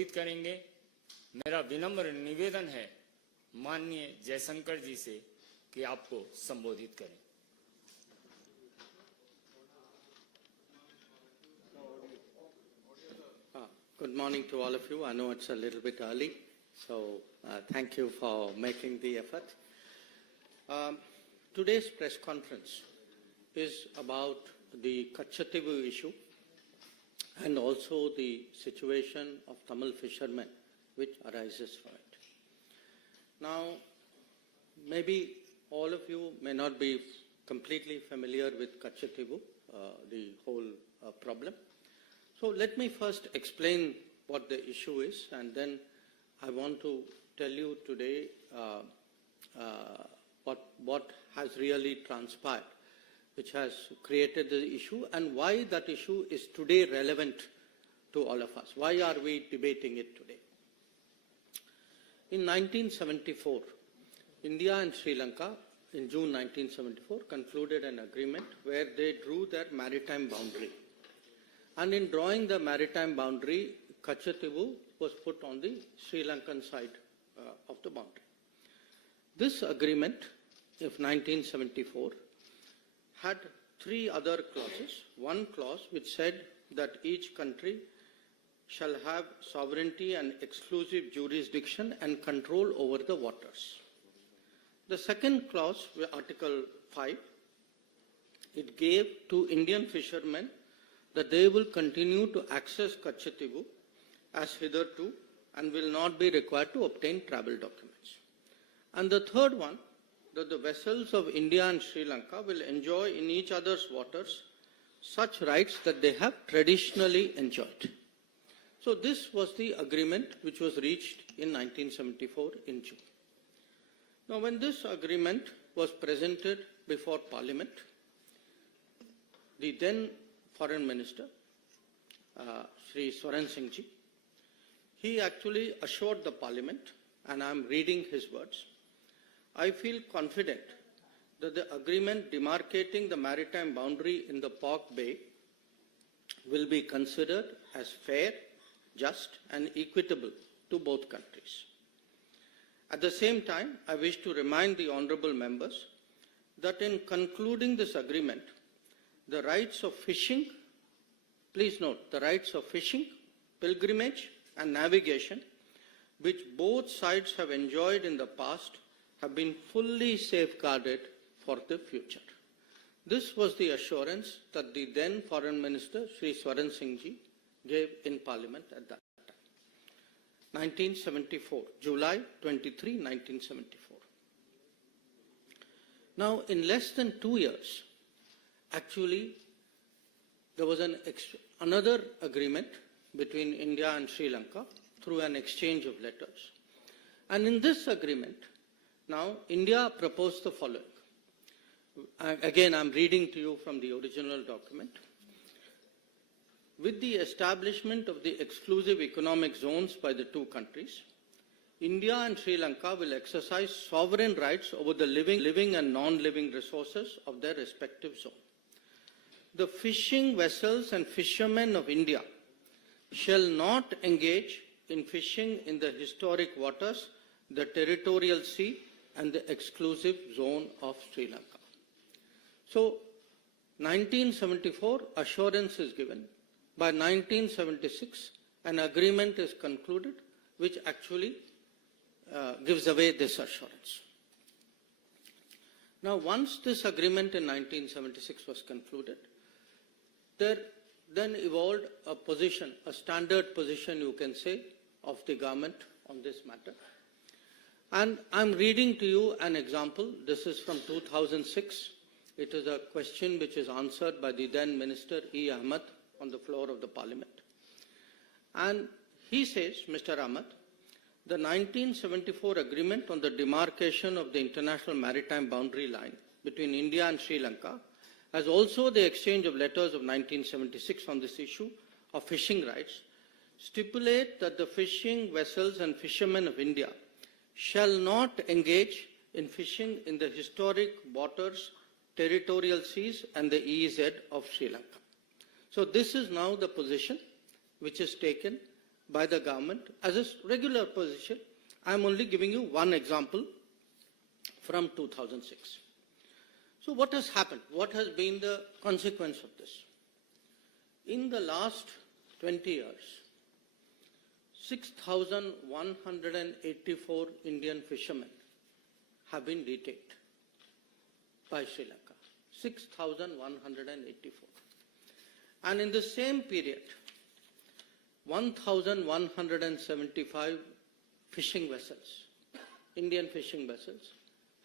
संबोधित करेंगे। मेरा विनम्र निवेदन है माननीय जयशंकर जी से कि आपको संबोधित करें। Good morning to all of you. I know it's a little bit early, so thank you for making the effort. Today's press conference is about the Kachchatheevu issue and also the situation of Tamil fishermen which arises from it. Now, maybe all of you may not be completely familiar with Kachchatheevu, the whole problem. So let me first explain what the issue is, and then I want to tell you today what has really transpired, which has created the issue, and why that issue is today relevant to all of us. Why are we debating it today? In 1974, India and Sri Lanka, in June 1974, concluded an agreement where they drew their maritime boundary. And in drawing the maritime boundary, Kachchatheevu was put on the Sri Lankan side of the boundary. This agreement of 1974 had three other clauses. One clause which said that each country shall have sovereignty and exclusive jurisdiction and control over the waters. The second clause, Article 5, it gave to Indian fishermen that they will continue to access Kachchatheevu as hitherto and will not be required to obtain travel documents. And the third one, that the vessels of India and Sri Lanka will enjoy in each other's waters such rights that they have traditionally enjoyed. So this was the agreement which was reached in 1974 in June. Now when this agreement was presented before Parliament, the then Foreign Minister, Sri Swaran Singh ji, he actually assured the Parliament, and I am reading his words, I feel confident that the agreement demarcating the maritime boundary in the Pork Bay will be considered as fair, just and equitable to both countries. At the same time, I wish to remind the honourable members that in concluding this agreement, the rights of fishing, please note, the rights of fishing, pilgrimage and navigation, which both sides have enjoyed in the past, have been fully safeguarded for the future. This was the assurance that the then Foreign Minister, Sri Swaran Singh ji, gave in Parliament at that time. 1974, July 23, 1974. Now, in less than 2 years, actually, there was another agreement between India and Sri Lanka through an exchange of letters. And in this agreement, now India proposed the following. Again, I'm reading to you from the original document. With the establishment of the exclusive economic zones by the two countries, India and Sri Lanka will exercise sovereign rights over the living and non-living resources of their respective zones. The fishing vessels and fishermen of India shall not engage in fishing in the historic waters, the territorial sea, and the exclusive zone of Sri Lanka. So, 1974, assurance is given. By 1976, an agreement is concluded which actually gives away this assurance. Now, once this agreement in 1976 was concluded, there then evolved a position, a standard position, you can say, of the government on this matter. And I'm reading to you an example. This is from 2006. It is a question which is answered by the then Minister E. Ahmed on the floor of the Parliament. And he says, Mr. Ahmed, the 1974 agreement on the demarcation of the international maritime boundary line between India and Sri Lanka, as also the exchange of letters of 1976 on this issue of fishing rights, stipulate that the fishing vessels and fishermen of India shall not engage in fishing in the historic waters, territorial seas and the EEZ of Sri Lanka. So this is now the position which is taken by the government as a regular position. I am only giving you one example from 2006. So what has happened? What has been the consequence of this? In the last 20 years, 6,184 Indian fishermen have been detained by Sri Lanka. 6,184. And in the same period, 1,175 fishing vessels, Indian fishing vessels,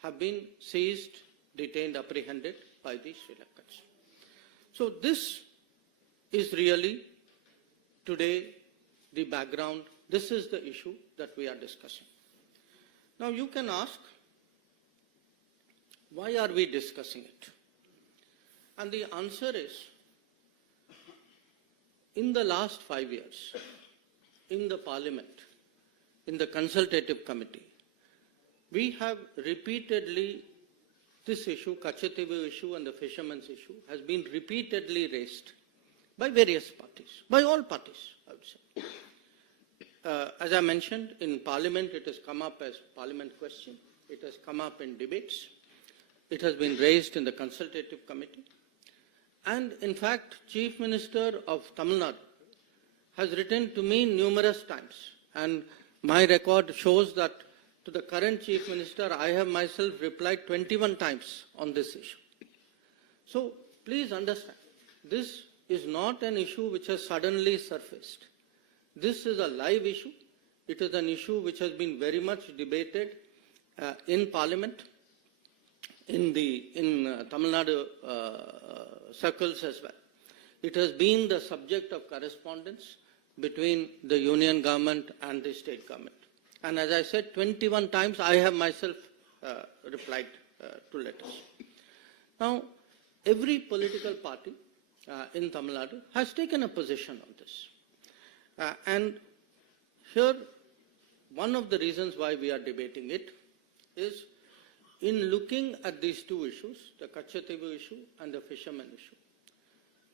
have been seized, detained, apprehended by the Sri Lankans. So this is really today the background. This is the issue that we are discussing. Now you can ask, why are we discussing it? And the answer is, in the last 5 years, in the Parliament, in the Consultative Committee, we have repeatedly, this issue, Kachchatheevu issue and the fishermen's issue, has been repeatedly raised by various parties, by all parties, I would say. As I mentioned, in Parliament, it has come up as Parliament question. It has come up in debates. It has been raised in the Consultative Committee. And in fact, Chief Minister of Tamil Nadu has written to me numerous times. And my record shows that to the current Chief Minister, I have myself replied 21 times on this issue. So please understand, this is not an issue which has suddenly surfaced. This is a live issue. It is an issue which has been very much debated in Parliament, in Tamil Nadu circles as well. It has been the subject of correspondence between the union government and the state government. And as I said, 21 times I have myself replied to letters. Now, every political party in Tamil Nadu has taken a position on this. And here, one of the reasons why we are debating it is, in looking at these two issues, the Kachchatheevu issue and the fishermen issue,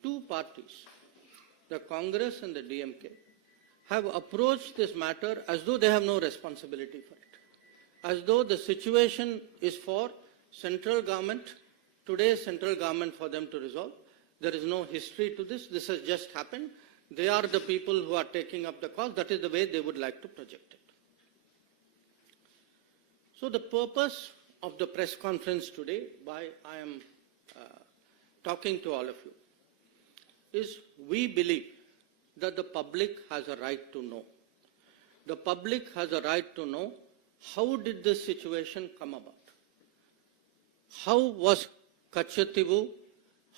two parties, the Congress and the DMK, have approached this matter as though they have no responsibility for it, as though the situation is for central government, today's central government, for them to resolve. There is no history to this. This has just happened. They are the people who are taking up the cause. That is the way they would like to project it. So the purpose of the press conference today, why I am talking to all of you, is we believe that the public has a right to know. The public has a right to know, how did this situation come about? How was Kachchatheevu,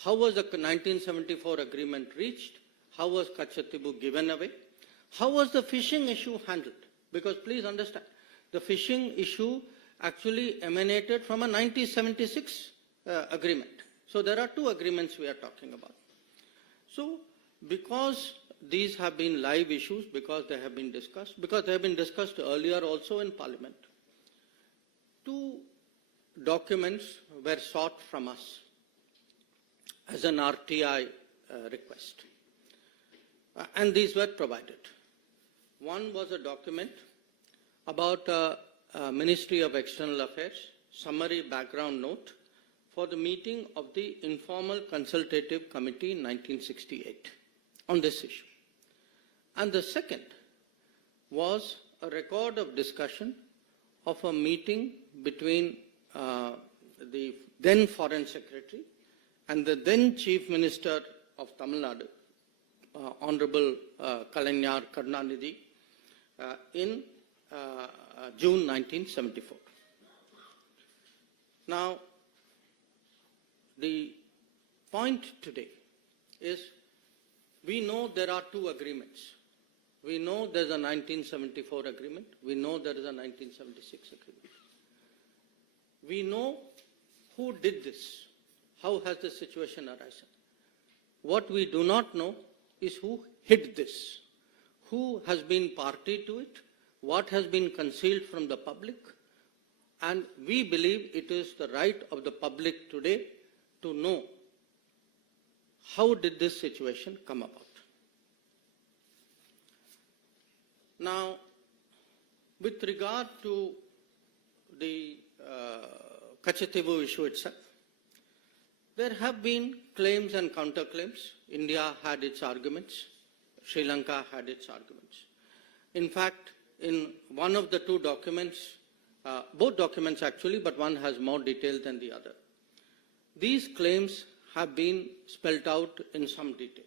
how was the 1974 agreement reached? How was Kachchatheevu given away? How was the fishing issue handled? Because please understand, the fishing issue actually emanated from a 1976 agreement. So there are two agreements we are talking about. So because these have been live issues, because they have been discussed earlier also in Parliament, two documents were sought from us as an RTI request. And these were provided. One was a document about Ministry of External Affairs summary background note for the meeting of the Informal Consultative Committee in 1968 on this issue. And the second was a record of discussion of a meeting between the then Foreign Secretary and the then Chief Minister of Tamil Nadu, Honorable Kalaignar Karunanidhi, in June 1974. Now, the point today is, we know there are two agreements. We know there's a 1974 agreement. We know there is a 1976 agreement. We know who did this. How has the situation arisen? What we do not know is who hid this, who has been party to it, what has been concealed from the public, and we believe it is the right of the public today to know how did this situation come about. Now, with regard to the Kachchatheevu issue itself, there have been claims and counterclaims. India had its arguments. Sri Lanka had its arguments. In fact, in one of the two documents, both documents actually, but one has more detail than the other, these claims have been spelled out in some detail.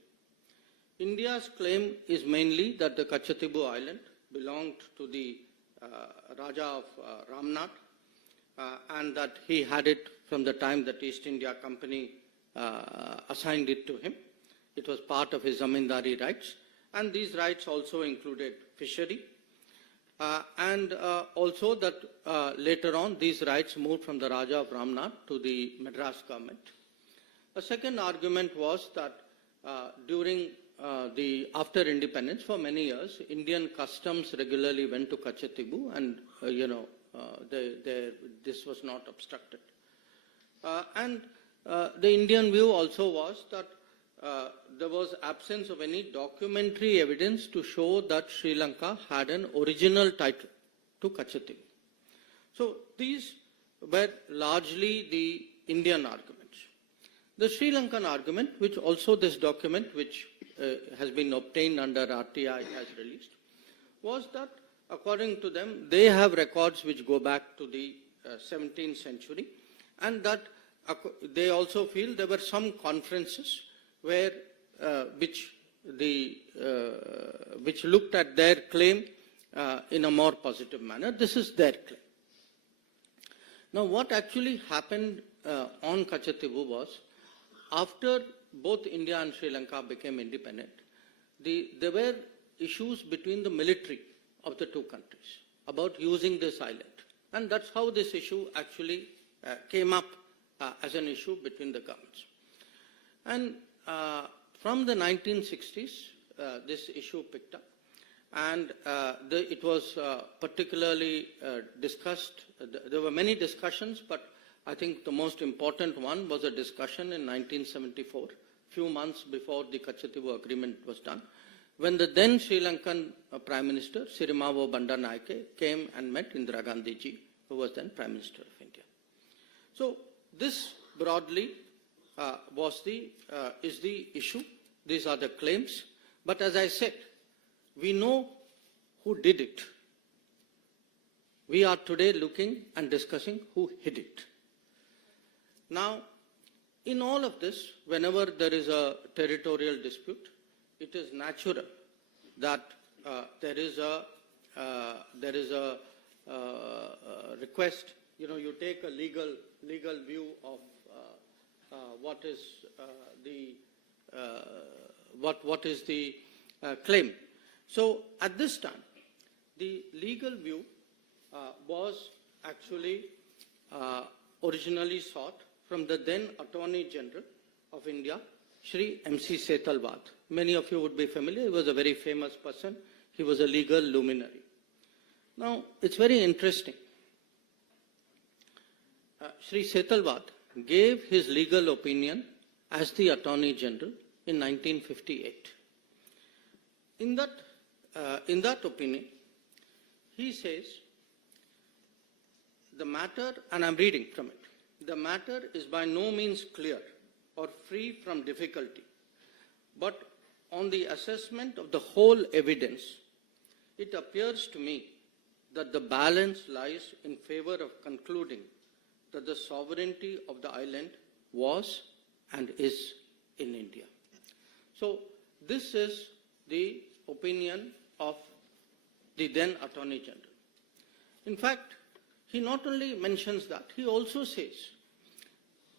India's claim is mainly that the Kachchatheevu Island belonged to the Raja of Ramnath, and that he had it from the time that East India Company assigned it to him. It was part of his zamindari rights, and these rights also included fishery, and also that later on these rights moved from the Raja of Ramnath to the Madras government. The second argument was that during after independence, for many years, Indian customs regularly went to Kachchatheevu, and this was not obstructed. And the Indian view also was that there was absence of any documentary evidence to show that Sri Lanka had an original title to Kachchatheevu. So these were largely the Indian arguments. The Sri Lankan argument, which also this document, which has been obtained under RTI, has released, was that according to them, they have records which go back to the 17th century, and that they also feel there were some conferences where which looked at their claim in a more positive manner. This is their claim. Now, what actually happened on Kachchatheevu was, after both India and Sri Lanka became independent, there were issues between the military of the two countries about using this island. And that's how this issue actually came up as an issue between the governments. And from the 1960s, this issue picked up. And it was particularly discussed. There were many discussions, but I think the most important one was a discussion in 1974, few months before the Kachchatheevu agreement was done, when the then Sri Lankan Prime Minister, Sirimavo Bandaranaike, came and met Indira Gandhi ji, who was then Prime Minister of India. So this broadly is the issue. These are the claims. But as I said, we know who did it. We are today looking and discussing who hid it. Now, in all of this, whenever there is a territorial dispute, it is natural that there is a request. You take a legal view of what is the claim. So at this time, the legal view was actually originally sought from the then Attorney General of India, Shri M.C. Setalvad. Many of you would be familiar. He was a very famous person. He was a legal luminary. Now, it's very interesting. Shri Setalvad gave his legal opinion as the Attorney General in 1958. In that opinion, he says, the matter, and I'm reading from it, the matter is by no means clear or free from difficulty, but on the assessment of the whole evidence, it appears to me that the balance lies in favor of concluding that the sovereignty of the island was and is in India. So this is the opinion of the then Attorney General. In fact, he not only mentions that, he also says,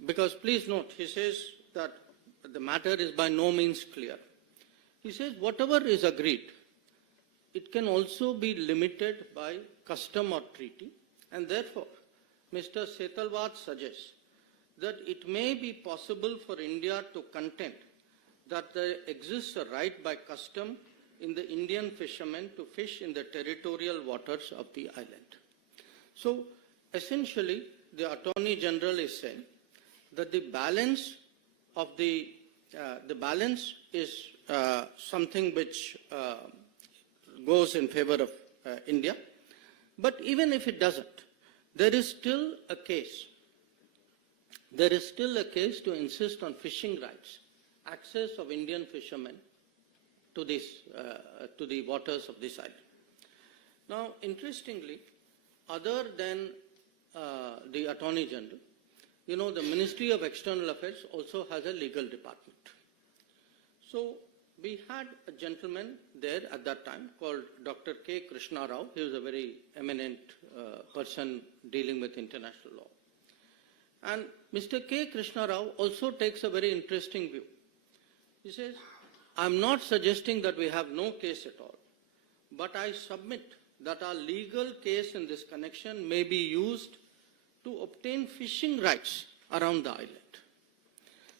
because please note, he says that the matter is by no means clear. He says whatever is agreed, it can also be limited by custom or treaty, and therefore Mr. Setalvad suggests that it may be possible for India to contend that there exists a right by custom in the Indian fishermen to fish in the territorial waters of the island. So essentially, the Attorney General is saying that the balance of the balance is something which goes in favor of India. But even if it doesn't, there is still a case. There is still a case to insist on fishing rights, access of Indian fishermen to the waters of this island. Now, interestingly, other than the Attorney General, you know, the Ministry of External Affairs also has a legal department. So we had a gentleman there at that time called Dr. K. Krishna Rao. He was a very eminent person dealing with international law. And Mr. K. Krishna Rao also takes a very interesting view. He says, I'm not suggesting that we have no case at all, but I submit that our legal case in this connection may be used to obtain fishing rights around the island.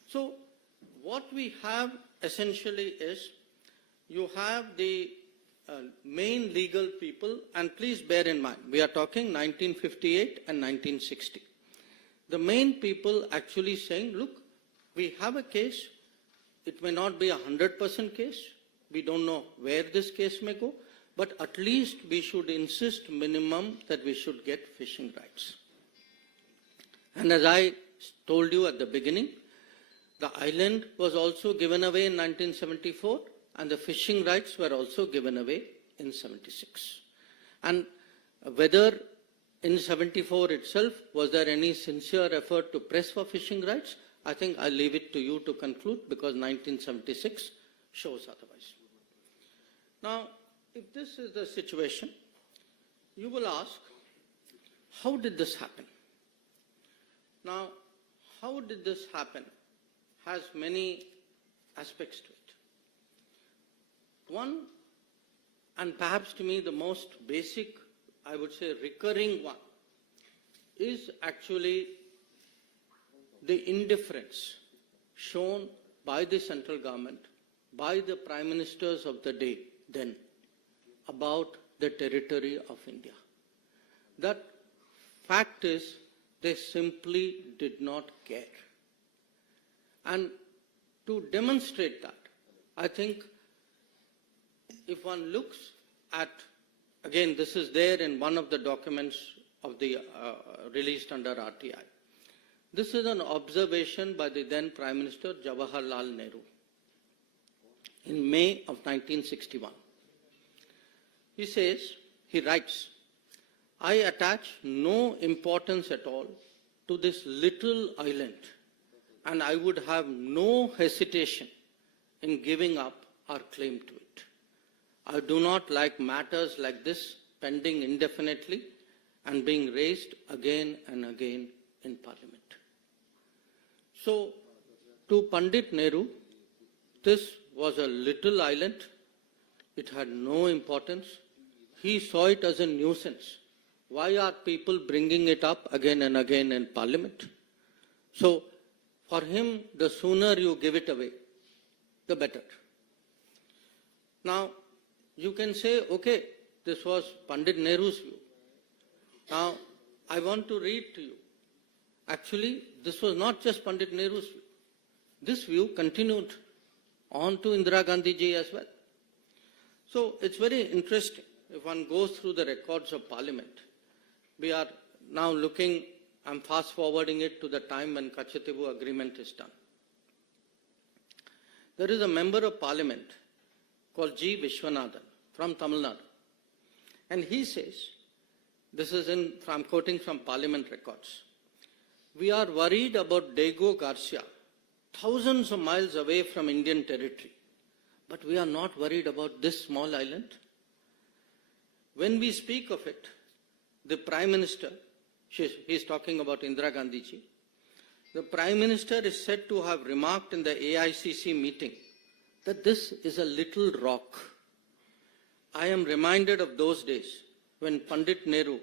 So what we have essentially is, you have the main legal people, and please bear in mind, we are talking 1958 and 1960. The main people actually saying, look, we have a case, it may not be 100% case, we don't know where this case may go, but at least we should insist minimum that we should get fishing rights. And as I told you at the beginning, the island was also given away in 1974, and the fishing rights were also given away in 76. And whether in 74 itself, was there any sincere effort to press for fishing rights? I think I'll leave it to you to conclude, because 1976 shows otherwise. Now, if this is the situation, you will ask, how did this happen? Now, how did this happen has many aspects to it. One, and perhaps to me the most basic, I would say recurring one, is actually the indifference shown by the central government, by the prime ministers of the day then, about the territory of India. That fact is, they simply did not care. And to demonstrate that, I think if one looks at, again, this is there in one of the documents of the released under RTI. This is an observation by the then Prime Minister Jawaharlal Nehru in May of 1961. He says, he writes, I attach no importance at all to this little island, and I would have no hesitation in giving up our claim to it. I do not like matters like this pending indefinitely and being raised again and again in Parliament. So, to Pandit Nehru, this was a little island. It had no importance. He saw it as a nuisance. Why are people bringing it up again and again in Parliament? So, for him, the sooner you give it away, the better. Now, you can say, okay, this was Pandit Nehru's view. Now, I want to read to you. Actually, this was not just Pandit Nehru's view. This view continued on to Indira Gandhi ji as well. So, it's very interesting if one goes through the records of Parliament. We are now looking, I'm fast forwarding it to the time when Kachchatheevu Agreement is done. There is a member of Parliament called G. Vishwanathan from Tamil Nadu. And he says, this is I'm quoting from Parliament records. We are worried about Diego Garcia, thousands of miles away from Indian territory. But we are not worried about this small island. When we speak of it, the Prime Minister, he is talking about Indira Gandhi ji, the Prime Minister is said to have remarked in the AICC meeting that this is a little rock. I am reminded of those days when Pandit Nehru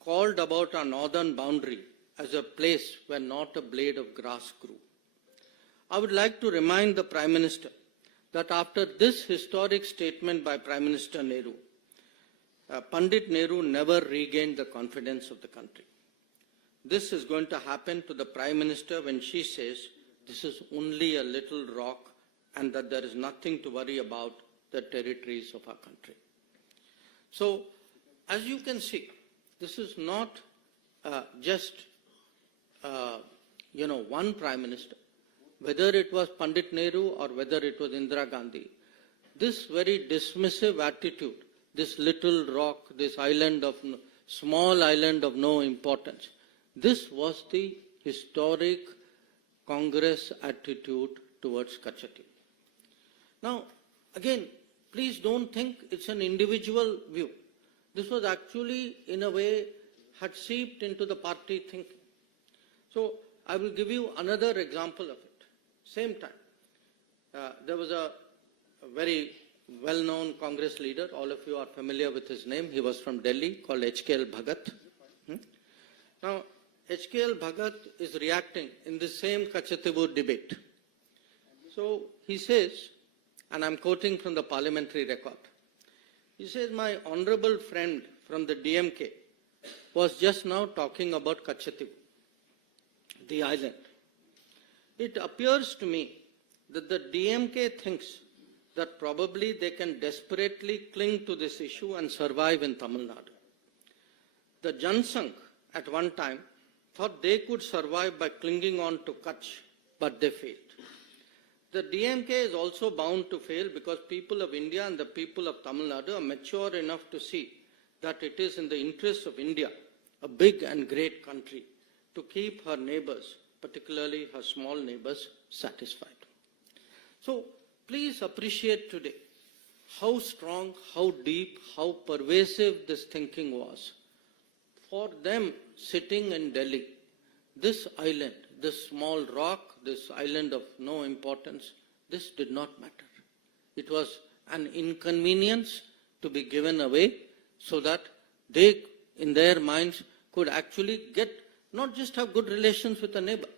called about our northern boundary as a place where not a blade of grass grew. I would like to remind the Prime Minister that after this historic statement by Prime Minister Nehru, Pandit Nehru never regained the confidence of the country. This is going to happen to the Prime Minister when she says this is only a little rock and that there is nothing to worry about the territories of our country. So, as you can see, this is not just, one Prime Minister. Whether it was Pandit Nehru or whether it was Indira Gandhi, this very dismissive attitude, this little rock, this small island of no importance, this was the historic Congress attitude towards Kachchatheevu. Now, again, please don't think it's an individual view. This was actually, in a way, had seeped into the party thinking. So, I will give you another example of it. Same time, there was a very well-known Congress leader, all of you are familiar with his name, he was from Delhi, called HKL Bhagat. Now, HKL Bhagat is reacting in the same Kachchatheevu debate. So, he says, and I'm quoting from the parliamentary record, he says, my honorable friend from the DMK was just now talking about Kachchatheevu, the island. It appears to me that the DMK thinks that probably they can desperately cling to this issue and survive in Tamil Nadu. The Jaishankar at one time thought they could survive by clinging on to Kutch, but they failed. The DMK is also bound to fail because people of India and the people of Tamil Nadu are mature enough to see that it is in the interest of India, a big and great country, to keep her neighbors, particularly her small neighbors, satisfied. So, please appreciate today how strong, how deep, how pervasive this thinking was. For them sitting in Delhi, this island, this small rock, this island of no importance, this did not matter. It was an inconvenience to be given away so that they, in their minds, could actually not just have good relations with a neighbor.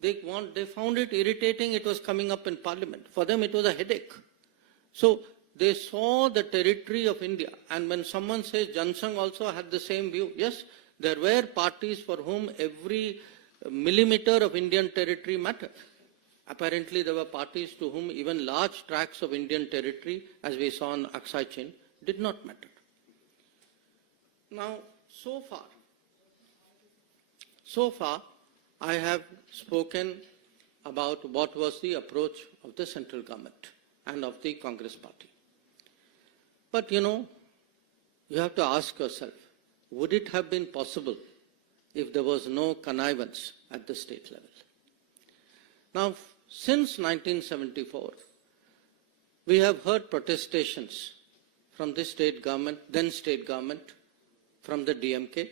They found it irritating, it was coming up in parliament. For them, it was a headache. So, they saw the territory of India. And when someone says Jaishankar also had the same view, yes, there were parties for whom every millimeter of Indian territory mattered. Apparently, there were parties to whom even large tracts of Indian territory, as we saw in Aksai Chin, did not matter. Now, so far, I have spoken about what was the approach of the central government and of the Congress party. But you have to ask yourself, would it have been possible if there was no connivance at the state level? Now, since 1974, we have heard protestations from the state government, then state government, from the DMK.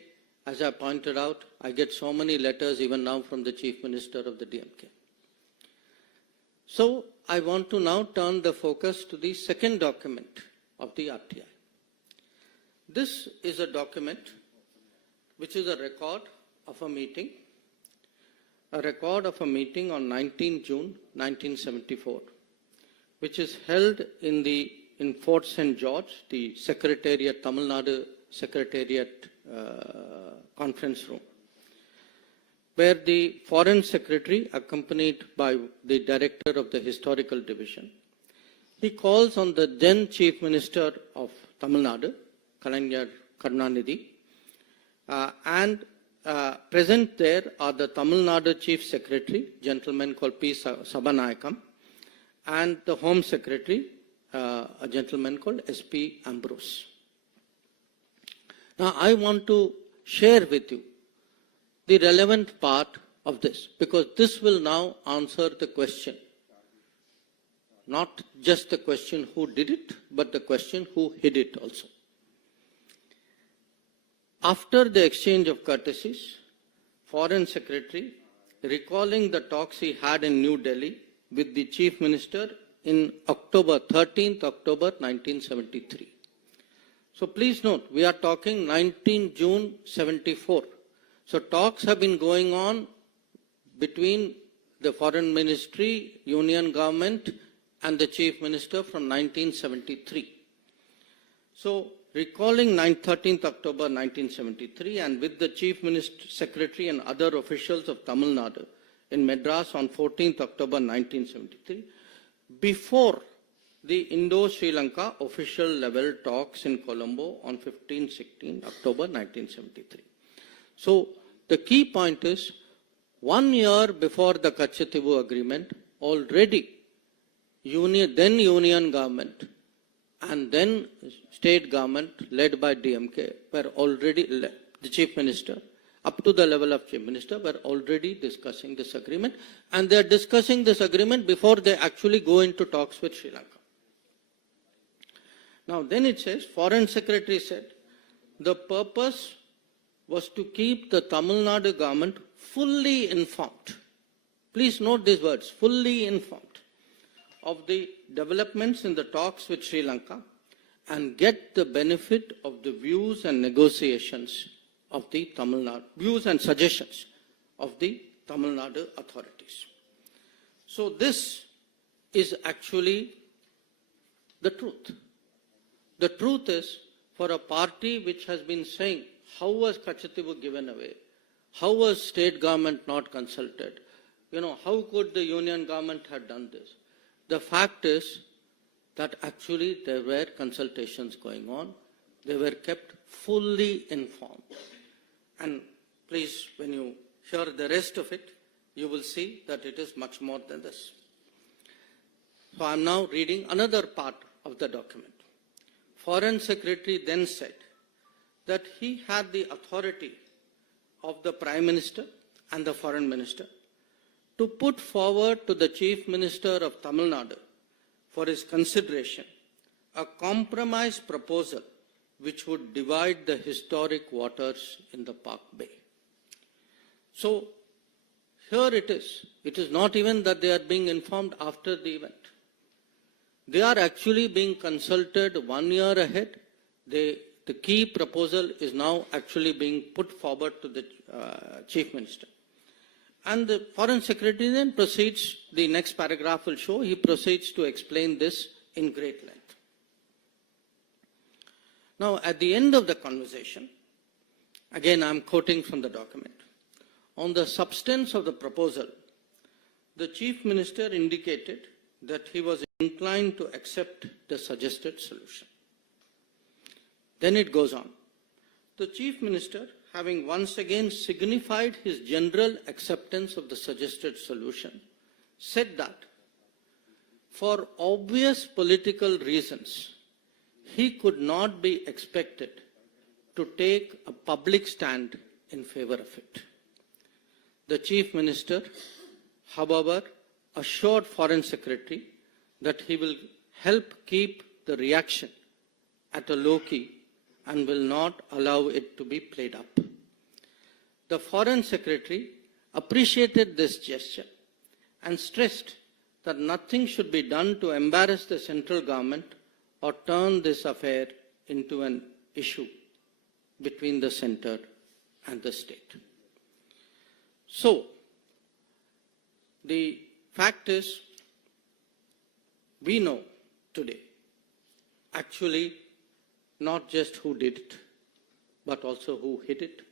As I pointed out, I get so many letters even now from the Chief Minister of the DMK. So, I want to now turn the focus to the second document of the RTI. This is a document which is a record of a meeting on 19 June 1974, which is held in Fort St. George, the Secretariat, Tamil Nadu Secretariat conference room, where the Foreign Secretary, accompanied by the Director of the Historical Division, he calls on the then Chief Minister of Tamil Nadu, Kalaignar Karunanidhi, and present there are the Tamil Nadu Chief Secretary, gentleman called P. Sabanayakam, and the Home Secretary, a gentleman called S.P. Ambrose. Now, I want to share with you the relevant part of this, because this will now answer the question, not just the question who did it, but the question who hid it also. After the exchange of courtesies, Foreign Secretary, recalling the talks he had in New Delhi with the Chief Minister in 13th October 1973. So please note, we are talking 19 June 74. So talks have been going on between the Foreign Ministry, Union Government and the Chief Minister from 1973. So recalling 13th October 1973 and with the Chief Minister, Secretary and other officials of Tamil Nadu in Madras on 14th October 1973, before the Indo-Sri Lanka official level talks in Colombo on 15-16 October 1973. So the key point is, 1 year before the Kachchatheevu agreement, already then union government and then state government led by DMK were already, the chief minister, up to the level of chief minister, were already discussing this agreement, and they are discussing this agreement before they actually go into talks with Sri Lanka. Now then it says, Foreign Secretary said, the purpose was to keep the Tamil Nadu government fully informed. Please note these words, fully informed of the developments in the talks with Sri Lanka and get the benefit of the views and negotiations of the Tamil Nadu, views and suggestions of the Tamil Nadu authorities. So this is actually the truth. The truth is, for a party which has been saying, how was Kachchatheevu given away? How was state government not consulted? How could the union government have done this? The fact is that actually there were consultations going on. They were kept fully informed. And please, when you hear the rest of it, you will see that it is much more than this. So I am now reading another part of the document. Foreign Secretary then said that he had the authority of the Prime Minister and the Foreign Minister to put forward to the Chief Minister of Tamil Nadu for his consideration a compromise proposal which would divide the historic waters in the Park Bay. So here it is. It is not even that they are being informed after the event. They are actually being consulted 1 year ahead. The key proposal is now actually being put forward to the Chief Minister. And the Foreign Secretary then proceeds, the next paragraph will show, he proceeds to explain this in great length. Now, at the end of the conversation, again I am quoting from the document, on the substance of the proposal, the Chief Minister indicated that he was inclined to accept the suggested solution. Then it goes on. The Chief Minister, having once again signified his general acceptance of the suggested solution, said that for obvious political reasons, he could not be expected to take a public stand in favor of it. The Chief Minister, however, assured Foreign Secretary that he will help keep the reaction at a low key and will not allow it to be played up. The Foreign Secretary appreciated this gesture and stressed that nothing should be done to embarrass the central government or turn this affair into an issue between the center and the state. So, the fact is, we know today actually not just who did it, but also who hid it,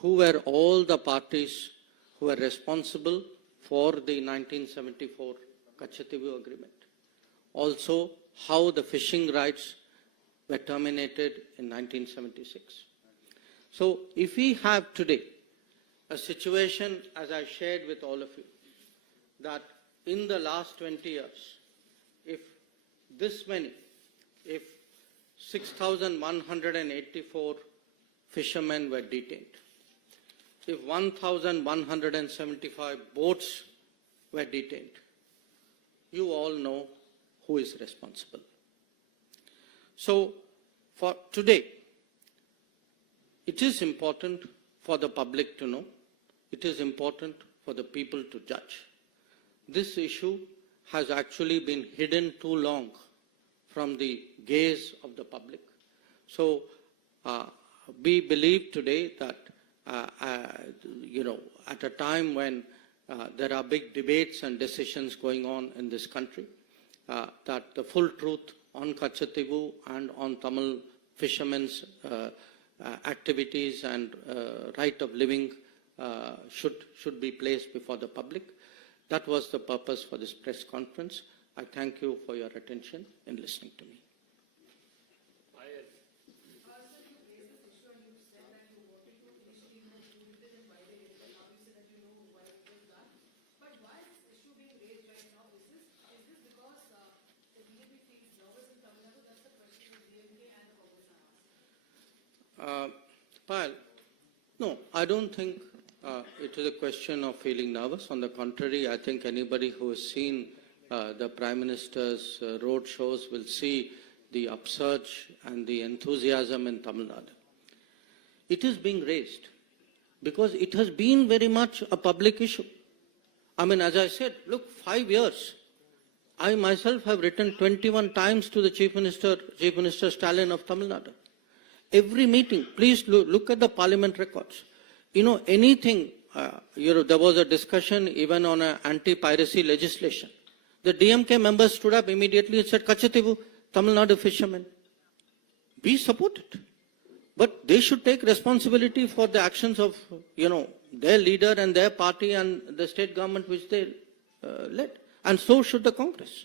who were all the parties who were responsible for the 1974 Kachchatheevu agreement. Also, how the fishing rights were terminated in 1976. So, if we have today a situation, as I shared with all of you, that in the last 20 years, if 6,184 fishermen were detained, if 1,175 boats were detained, you all know who is responsible. So, for today, it is important for the public to know, it is important for the people to judge. This issue has actually been hidden too long from the gaze of the public. So, we believe today that, at a time when there are big debates and decisions going on in this country, that the full truth on Kachchatheevu and on Tamil fishermen's activities and right of living should be placed before the public. That was the purpose for this press conference. I thank you for your attention in listening to me. Payal, no, I don't think it is a question of feeling nervous. On the contrary, I think anybody who has seen the Prime Minister's road shows will see the upsurge and the enthusiasm in Tamil Nadu. It is being raised because it has been very much a public issue. I mean, as I said, look, 5 years. I myself have written 21 times to the Chief Minister Stalin of Tamil Nadu. Every meeting, please look at the parliament records. You know, anything, there was a discussion even on anti-piracy legislation. The DMK members stood up immediately and said, Kachchatheevu, Tamil Nadu fishermen, we support it. But they should take responsibility for the actions of, their leader and their party and the state government which they led. And so should the Congress.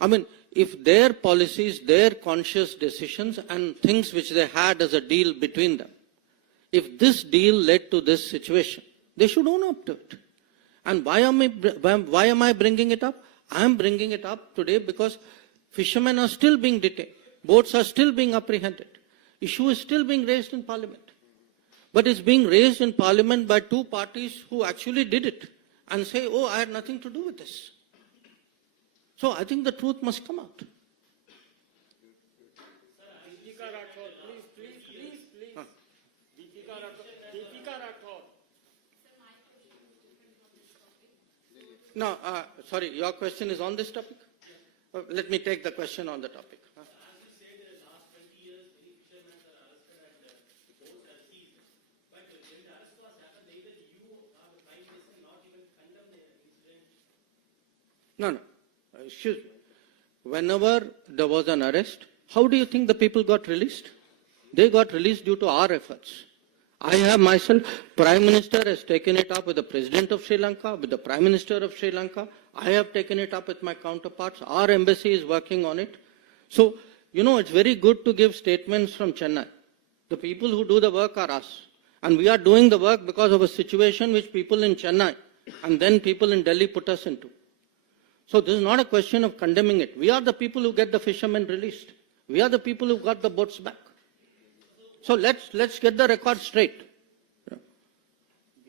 I mean, if their policies, their conscious decisions and things which they had as a deal between them, if this deal led to this situation, they should own up to it. And why am I bringing it up? I am bringing it up today because fishermen are still being detained. Boats are still being apprehended. Issue is still being raised in Parliament. But it's being raised in Parliament by two parties who actually did it and say, oh, I had nothing to do with this. So I think the truth must come out. Deepika Rathod, please. Deepika Rathod. No, sorry, your question is on this topic? Let me take the question on the topic. No. Excuse me. Whenever there was an arrest, how do you think the people got released? They got released due to our efforts. I have myself, Prime Minister has taken it up with the President of Sri Lanka, with the Prime Minister of Sri Lanka. I have taken it up with my counterparts. Our embassy is working on it. So, it's very good to give statements from Chennai. The people who do the work are us. And we are doing the work because of a situation which people in Chennai and then people in Delhi put us into. So this is not a question of condemning it. We are the people who get the fishermen released. We are the people who got the boats back. So let's get the record straight.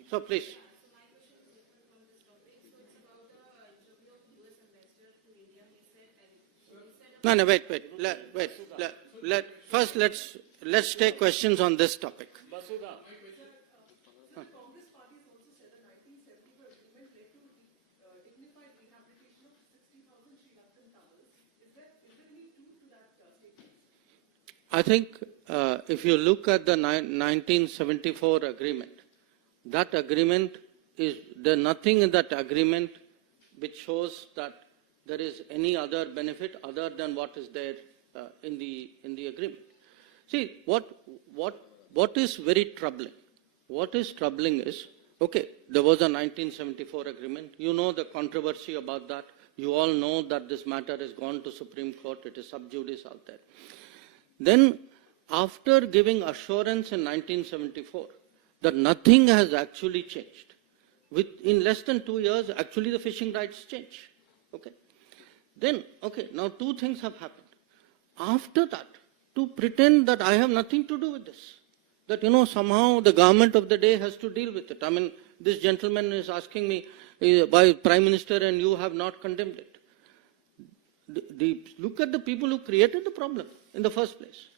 So please. No, wait. First, let's take questions on this topic. Basudha. I think if you look at the 1974 agreement, that agreement there's nothing in that agreement which shows that there is any other benefit other than what is there in the agreement. See, what is very troubling? What is troubling is, okay, there was a 1974 agreement. You know the controversy about that. You all know that this matter has gone to Supreme Court. It is sub judice out there. Then, after giving assurance in 1974 that nothing has actually changed, in less than 2 years, actually the fishing rights change. Okay. Then, okay, now two things have happened. After that, to pretend that I have nothing to do with this, that, somehow the government of the day has to deal with it. I mean, this gentleman is asking me, by Prime Minister, and you have not condemned it. Look at the people who created the problem in the first place.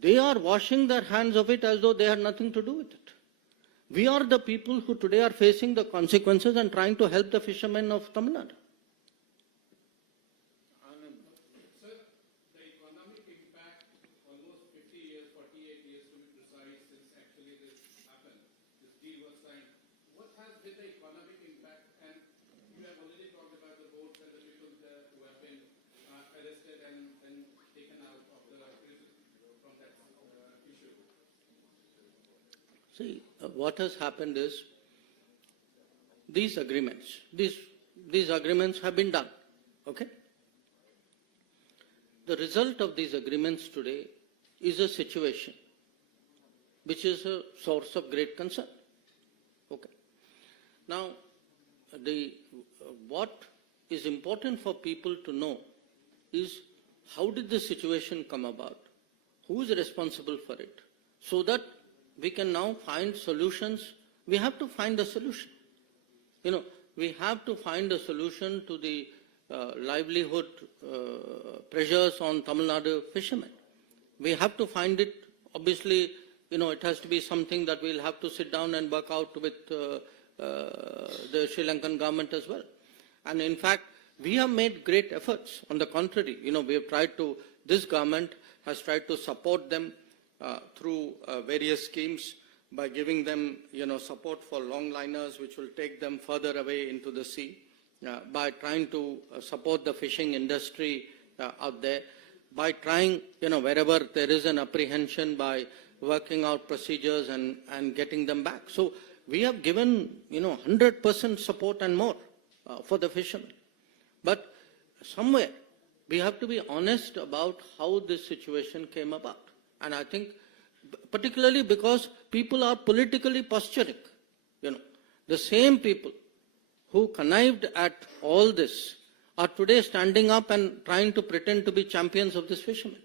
They are washing their hands of it as though they had nothing to do with it. We are the people who today are facing the consequences and trying to help the fishermen of Tamil Nadu. Sir, the economic impact, almost 50 years, 48 years to be precise, since actually this happened, this deal was signed. What has been the economic impact? And you have already talked about the boats and the people there who have been arrested and taken out of the prison from that issue. See, what has happened is these agreements, these agreements have been done. Okay? The result of these agreements today is a situation which is a source of great concern. Okay. Now, what is important for people to know is how did this situation come about? Who is responsible for it? So that we can now find solutions. We have to find a solution. We have to find a solution to the livelihood pressures on Tamil Nadu fishermen. We have to find it. Obviously, it has to be something that we'll have to sit down and work out with the Sri Lankan government as well. And in fact, we have made great efforts. On the contrary, we have tried to, this government has tried to support them through various schemes by giving them, support for longliners, which will take them further away into the sea, by trying to support the fishing industry out there, by trying, wherever there is an apprehension, by working out procedures and getting them back. So we have given, 100% support and more for the fishermen. But somewhere we have to be honest about how this situation came about. And I think particularly because people are politically posturing. The same people who connived at all this are today standing up and trying to pretend to be champions of this fisherman.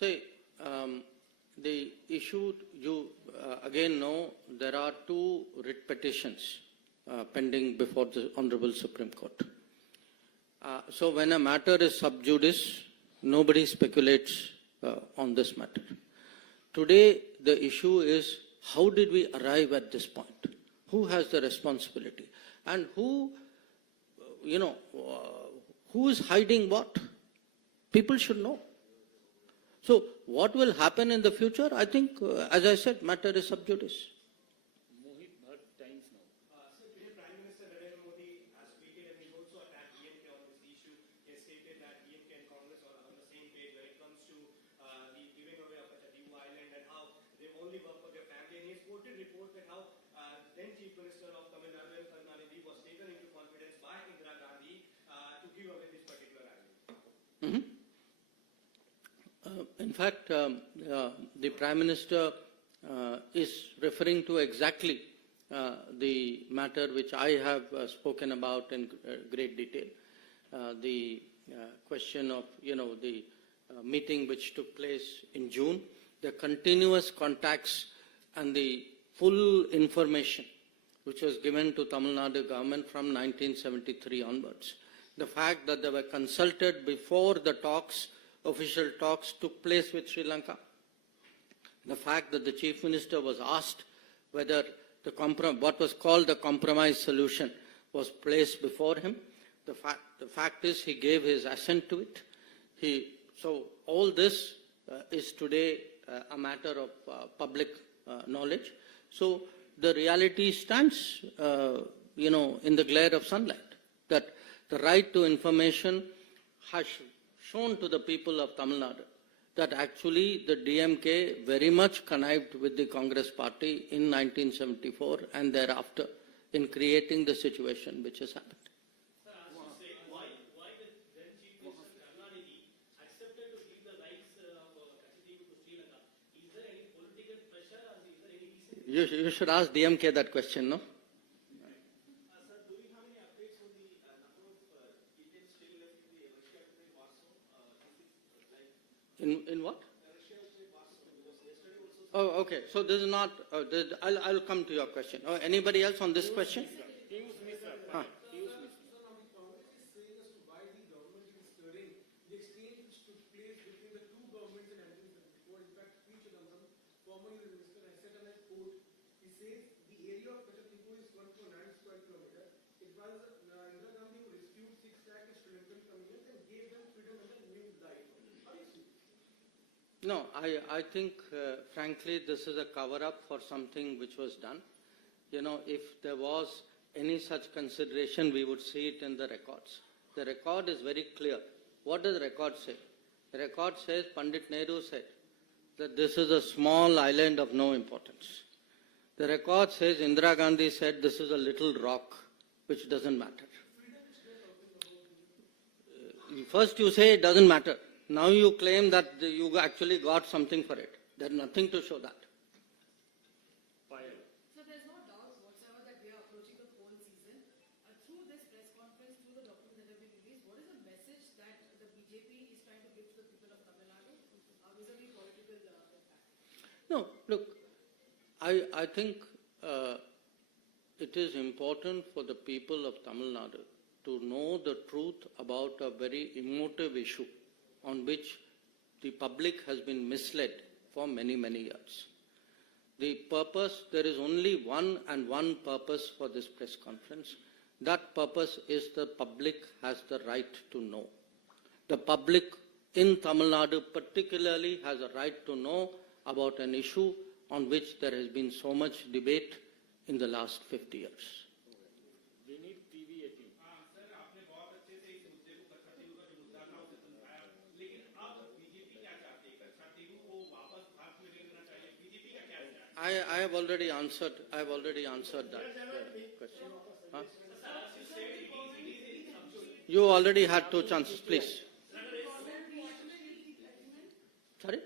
See, the issue, you again know, there are two writ petitions pending before the Honorable Supreme Court. So when a matter is sub judice, nobody speculates on this matter. Today, the issue is how did we arrive at this point? Who has the responsibility? And who is hiding what? People should know. So what will happen in the future? I think, as I said, matter is sub judice. Prime Minister Narendra Modi has tweeted and he also attacked DMK on this issue. He has stated that DMK and Congress are on the same page when it comes to the giving away of Kachchatheevu Island and how they only work for their family. And he has quoted reports that how then Chief Minister of Tamil Nadu was taken into confidence by Indira Gandhi to give away this particular island. Mm-hmm. In fact, the Prime Minister is referring to exactly the matter which I have spoken about in great detail. The question of, the meeting which took place in June, the continuous contacts and the full information which was given to Tamil Nadu government from 1973 onwards. The fact that they were consulted before the talks, official talks took place with Sri Lanka. The fact that the Chief Minister was asked whether what was called the compromise solution was placed before him. The fact is he gave his assent to it. So all this is today a matter of public knowledge. So the reality stands, in the glare of sunlight, that the right to information has shown to the people of Tamil Nadu that actually the DMK very much connived with the Congress party in 1974 and thereafter in creating the situation which has happened. Sir, I was to say, why did then Chief Minister Karnataka accepted to give the rights of Kachchatheevu to Sri Lanka? Is there any political pressure or is there any reason? You should ask DMK that question, no? Sir, do you have any updates on the number of Indians still left in the Russia-Ukraine war zone? In what? Oh, okay. So this is not. I'll come to your question. Anybody else on this question? Huh. No, I think, frankly, this is a cover-up for something which was done. You know, if there was any such consideration, we would see it in the records. The record is very clear. What does the record say? The record says, Pandit Nehru said that this is a small island of no importance. The record says Indira Gandhi said this is a little rock which doesn't matter. First you say it doesn't matter. Now you claim that you actually got something for it. There's nothing to show that. So there's no doubt whatsoever that we are approaching the poll season. Through this press conference, through the documents that have been released, what is the message that the BJP is trying to give to the people of Tamil Nadu vis-a-vis political impact? No, look, I think it is important for the people of Tamil Nadu to know the truth about a very emotive issue on which the public has been misled for many, many years. The purpose, there is only one purpose for this press conference. That purpose is the public has the right to know. The public in Tamil Nadu particularly has a right to know about an issue on which there has been so much debate in the last 50 years. We need TV 18. Sir आपने बहुत अच्छे से इस मुद्दे को कच्छाथीवू का जो मुद्दा था उसे समझाया, लेकिन अब बीजेपी क्या चाहती है? कच्छाथीवू को वापस भारत में ले लेना चाहिए? बीजेपी का क्या विचार है? I have already answered that question. Huh? You already had two chances, please. Sorry?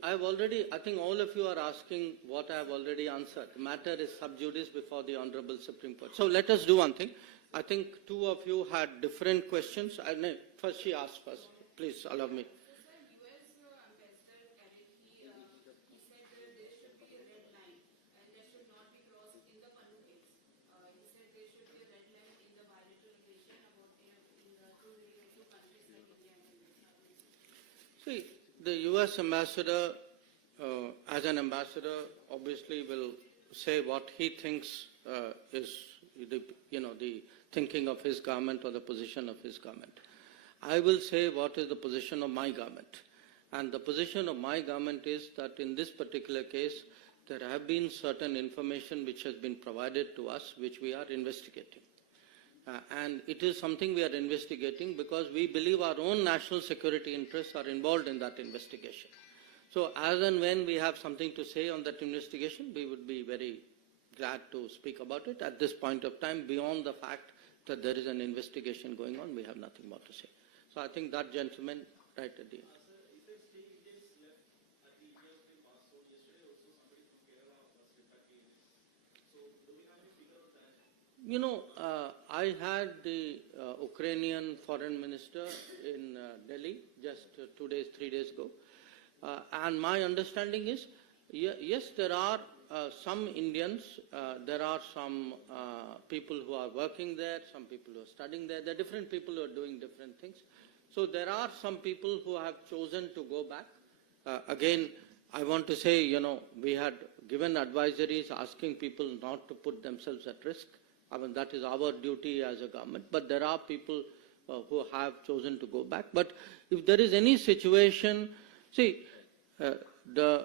I think all of you are asking what I have already answered. The matter is sub judice before the Honorable Supreme Court. So let us do one thing. I think two of you had different questions. First she asked first. Please allow me. See, the U.S. ambassador, as an ambassador, obviously will say what he thinks is the thinking of his government or the position of his government. I will say what is the position of my government. And the position of my government is that in this particular case, there have been certain information which has been provided to us, which we are investigating. And it is something we are investigating because we believe our own national security interests are involved in that investigation. So as and when we have something to say on that investigation, we would be very glad to speak about it. At this point of time, beyond the fact that there is an investigation going on, we have nothing more to say. So I think that gentleman right at the end. You know, I had the Ukrainian foreign minister in Delhi just 3 days ago. And my understanding is, yes, there are some Indians, there are some people who are working there, some people who are studying there. There are different people who are doing different things. So there are some people who have chosen to go back. Again, I want to say, you know, we had given advisories asking people not to put themselves at risk. I mean, that is our duty as a government. But there are people who have chosen to go back. But if there is any situation, see, the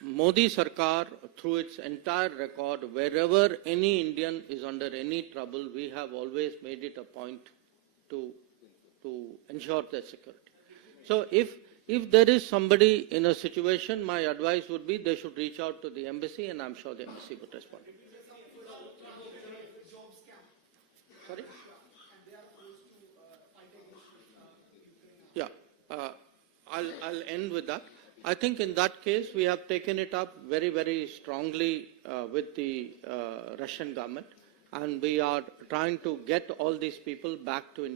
Modi Sarkar, through its entire record, wherever any Indian is under any trouble, we have always made it a point to ensure their security. So if there is somebody in a situation, my advice would be they should reach out to the embassy, and I'm sure the embassy would respond. Sorry? Yeah, I'll end with that. I think in that case, we have taken it up very, very strongly with the Russian government, and we are trying to get all these people back to India.